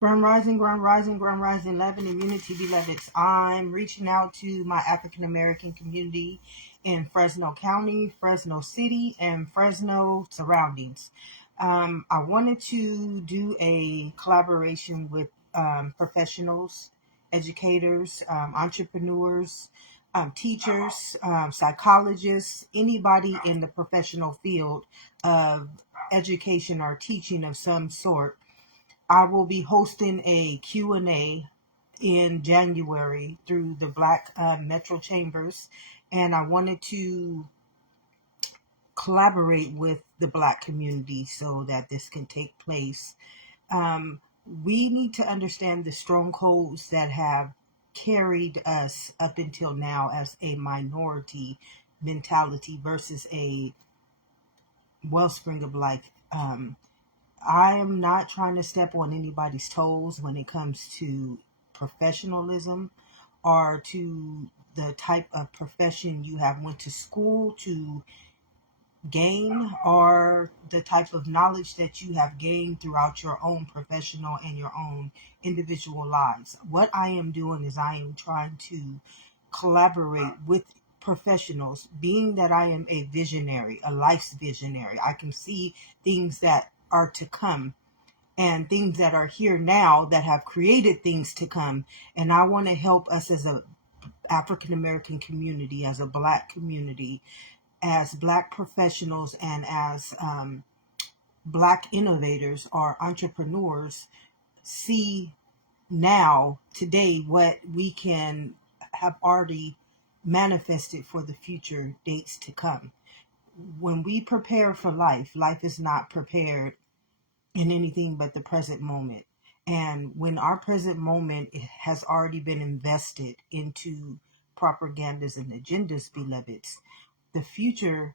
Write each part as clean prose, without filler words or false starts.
Grand rising, love and immunity, beloveds. I'm reaching out to my African American community in Fresno County, Fresno City, and Fresno surroundings. I wanted to do a collaboration with professionals, educators, entrepreneurs, teachers, psychologists, anybody in the professional field of education or teaching of some sort. I will be hosting a Q&A in January through the Black Metro Chambers, and I wanted to collaborate with the Black community so that this can take place. Um, we need to understand the strongholds that have carried us up until now as a minority mentality versus a wellspring of life. I am not trying to step on anybody's toes when it comes to professionalism or to the type of profession you have went to school to gain or the type of knowledge that you have gained throughout your own professional and your own individual lives. What I am doing is I am trying to collaborate with professionals, being that I am a visionary, a life's visionary. I can see things that are to come and things that are here now that have created things to come. And I want to help us as a African American community, as a Black community, as Black professionals, and as Black innovators or entrepreneurs see now, today, what we can have already manifested for the future dates to come. When we prepare for life, life is not prepared in anything but the present moment. And when our present moment has already been invested into propagandas and agendas, beloveds, the future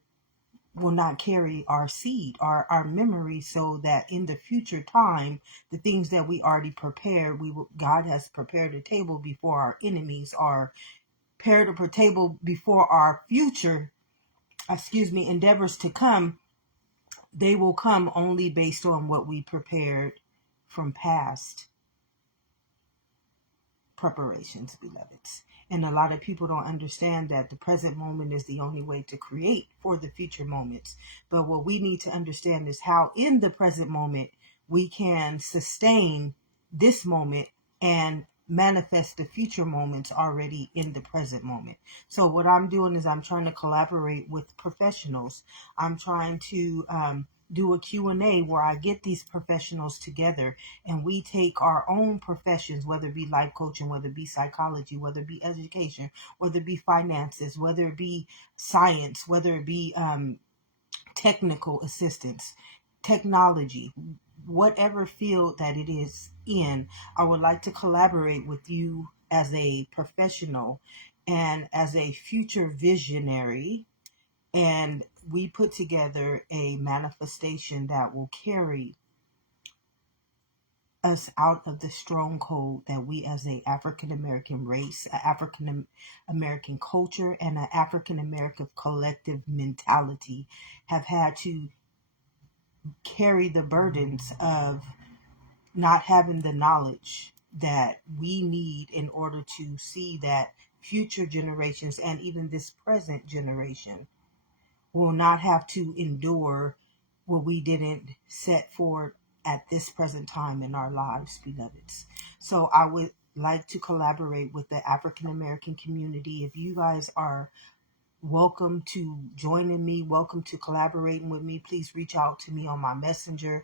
will not carry our seed, our memory, so that in the future time, the things that we already prepared, God has prepared a table before our enemies, or prepared a table before our future, endeavors to come. They will come only based on what we prepared from past preparations, beloveds. And a lot of people don't understand that the present moment is the only way to create for the future moments. But what we need to understand is how in the present moment we can sustain this moment and manifest the future moments already in the present moment. So what I'm doing is I'm trying to collaborate with professionals. I'm trying to do a Q&A where I get these professionals together and we take our own professions, whether it be life coaching, whether it be psychology, whether it be education, whether it be finances, whether it be science, whether it be technical assistance, technology, whatever field that it is in. I would like to collaborate with you as a professional and as a future visionary, and we put together a manifestation that will carry us out of the stronghold that we as a African American race, a African American culture, and an African American collective mentality have had to carry the burdens of not having the knowledge that we need in order to see that future generations and even this present generation will not have to endure what we didn't set forward at this present time in our lives, beloveds. So I would like to collaborate with the African American community. If you guys are welcome to joining me, welcome to collaborating with me, please reach out to me on my messenger.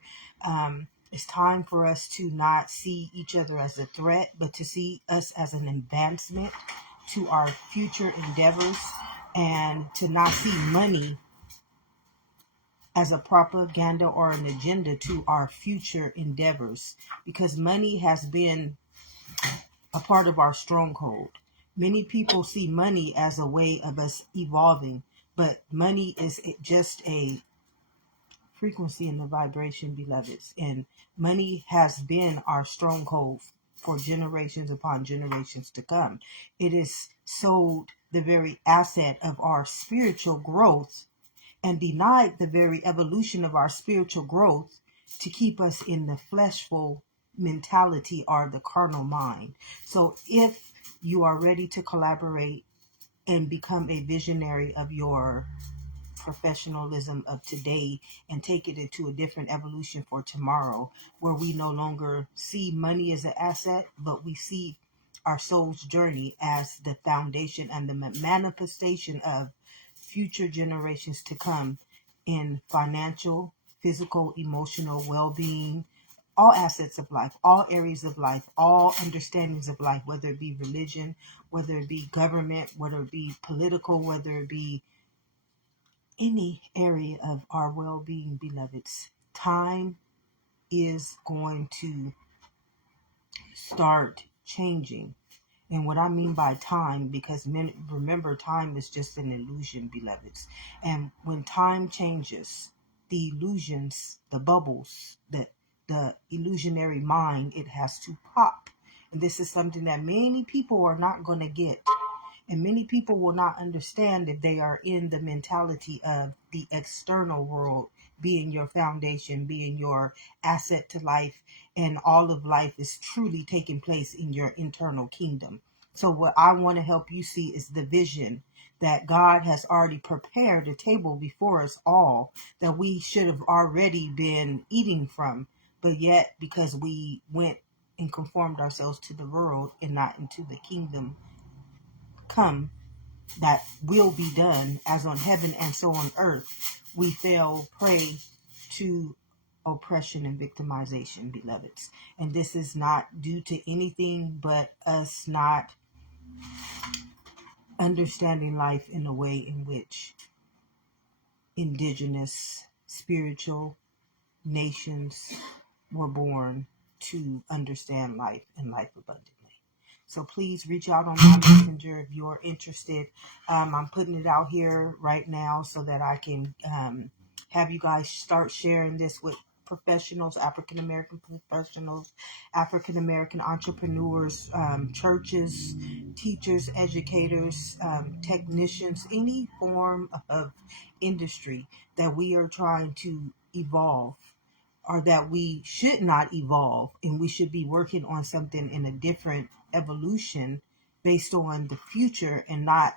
It's time for us to not see each other as a threat, but to see us as an advancement to our future endeavors, and to not see money as a propaganda or an agenda to our future endeavors, because money has been a part of our stronghold. Many people see money as a way of us evolving, but money is just a frequency in the vibration, beloveds. And money has been our stronghold for generations upon generations to come. It is sold the very asset of our spiritual growth and denied the very evolution of our spiritual growth to keep us in the fleshful mentality or the carnal mind. So if you are ready to collaborate and become a visionary of your professionalism of today and take it into a different evolution for tomorrow, where we no longer see money as an asset, but we see our soul's journey as the foundation and the manifestation of future generations to come in financial, physical, emotional well-being, all assets of life, all areas of life, all understandings of life, whether it be religion, whether it be government, whether it be political, whether it be any area of our well-being, beloveds. Time is going to start changing. And what I mean by time, because remember, time is just an illusion, beloveds. And when time changes, the illusions, the bubbles, the illusionary mind, it has to pop. And this is something that many people are not going to get. And many people will not understand if they are in the mentality of the external world being your foundation, being your asset to life, and all of life is truly taking place in your internal kingdom. So what I want to help you see is the vision that God has already prepared a table before us all that we should have already been eating from. But yet, because we went and conformed ourselves to the world and not into the kingdom come that will be done as on heaven and so on earth, we fell prey to oppression and victimization, beloveds. And this is not due to anything but us not understanding life in a way in which indigenous spiritual nations were born to understand life and life abundantly. So please reach out on my messenger if you're interested. I'm putting it out here right now so that I can have you guys start sharing this with professionals, African American professionals, African American entrepreneurs, churches, teachers, educators, technicians, any form of industry that we are trying to evolve or that we should not evolve, and we should be working on something in a different evolution based on the future and not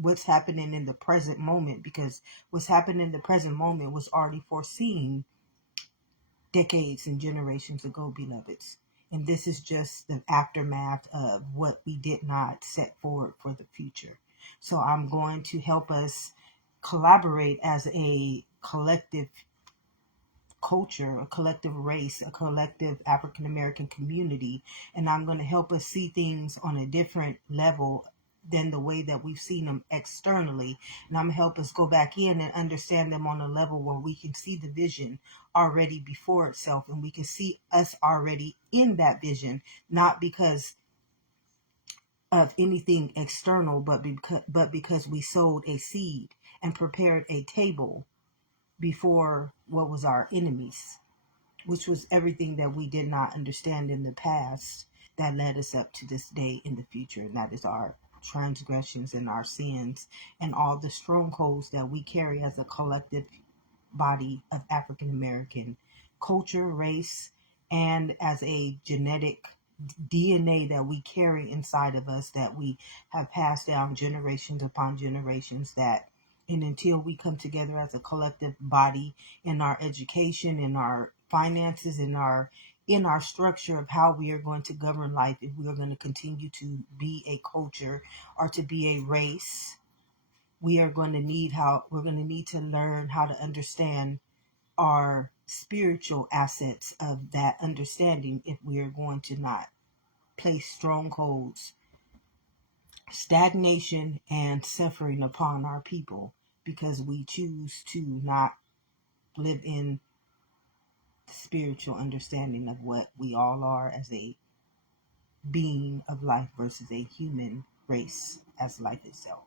what's happening in the present moment, because what's happening in the present moment was already foreseen decades and generations ago, beloveds. And this is just the aftermath of what we did not set forward for the future. So I'm going to help us collaborate as a collective culture, a collective race, a collective African American community, and I'm going to help us see things on a different level than the way that we've seen them externally. And I'm going to help us go back in and understand them on a level where we can see the vision already before itself, and we can see us already in that vision, not because of anything external, but because we sowed a seed and prepared a table before what was our enemies, which was everything that we did not understand in the past that led us up to this day in the future. And that is our transgressions and our sins and all the strongholds that we carry as a collective body of African American culture, race, and as a genetic DNA that we carry inside of us that we have passed down generations upon generations, that and until we come together as a collective body in our education, in our finances, in our structure of how we are going to govern life, if we are going to continue to be a culture or to be a race, we're going to need to learn how to understand our spiritual assets of that understanding if we are going to not place strongholds, stagnation, and suffering upon our people because we choose to not live in spiritual understanding of what we all are as a being of life versus a human race as life itself.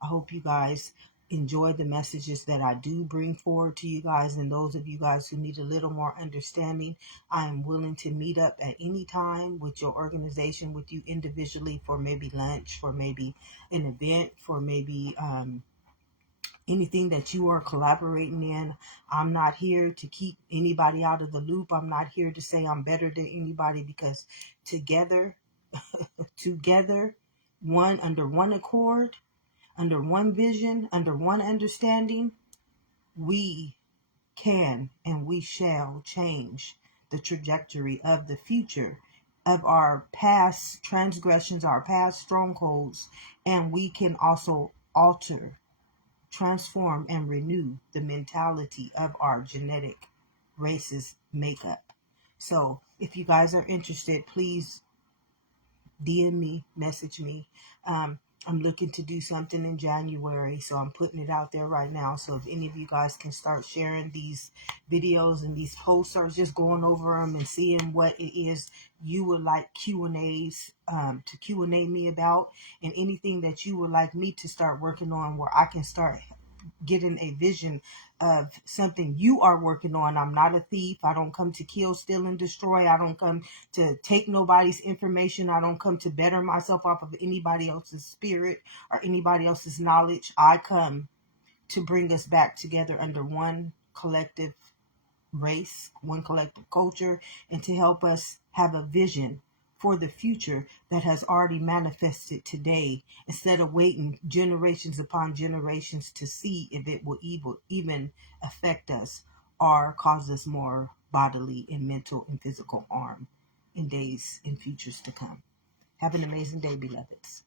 I hope you guys enjoy the messages that I do bring forward to you guys, and those of you guys who need a little more understanding, I am willing to meet up at any time with your organization, with you individually, for maybe lunch, for maybe an event, for maybe anything that you are collaborating in. I'm not here to keep anybody out of the loop. I'm not here to say I'm better than anybody, because together, together, one under one accord, under one vision, under one understanding, we can and we shall change the trajectory of the future of our past transgressions, our past strongholds, and we can also alter, transform, and renew the mentality of our genetic race's makeup. So if you guys are interested, please DM me, message me. I'm looking to do something in January, so I'm putting it out there right now. So if any of you guys can start sharing these videos and these posts, or just going over them and seeing what it is you would like Q&As to Q&A me about, and anything that you would like me to start working on, where I can start getting a vision of something you are working on. I'm not a thief. I don't come to kill, steal, and destroy. I don't come to take nobody's information. I don't come to better myself off of anybody else's spirit or anybody else's knowledge. I come to bring us back together under one collective race, one collective culture, and to help us have a vision for the future that has already manifested today, instead of waiting generations upon generations to see if it will even affect us or cause us more bodily and mental and physical harm in days and futures to come. Have an amazing day, beloveds.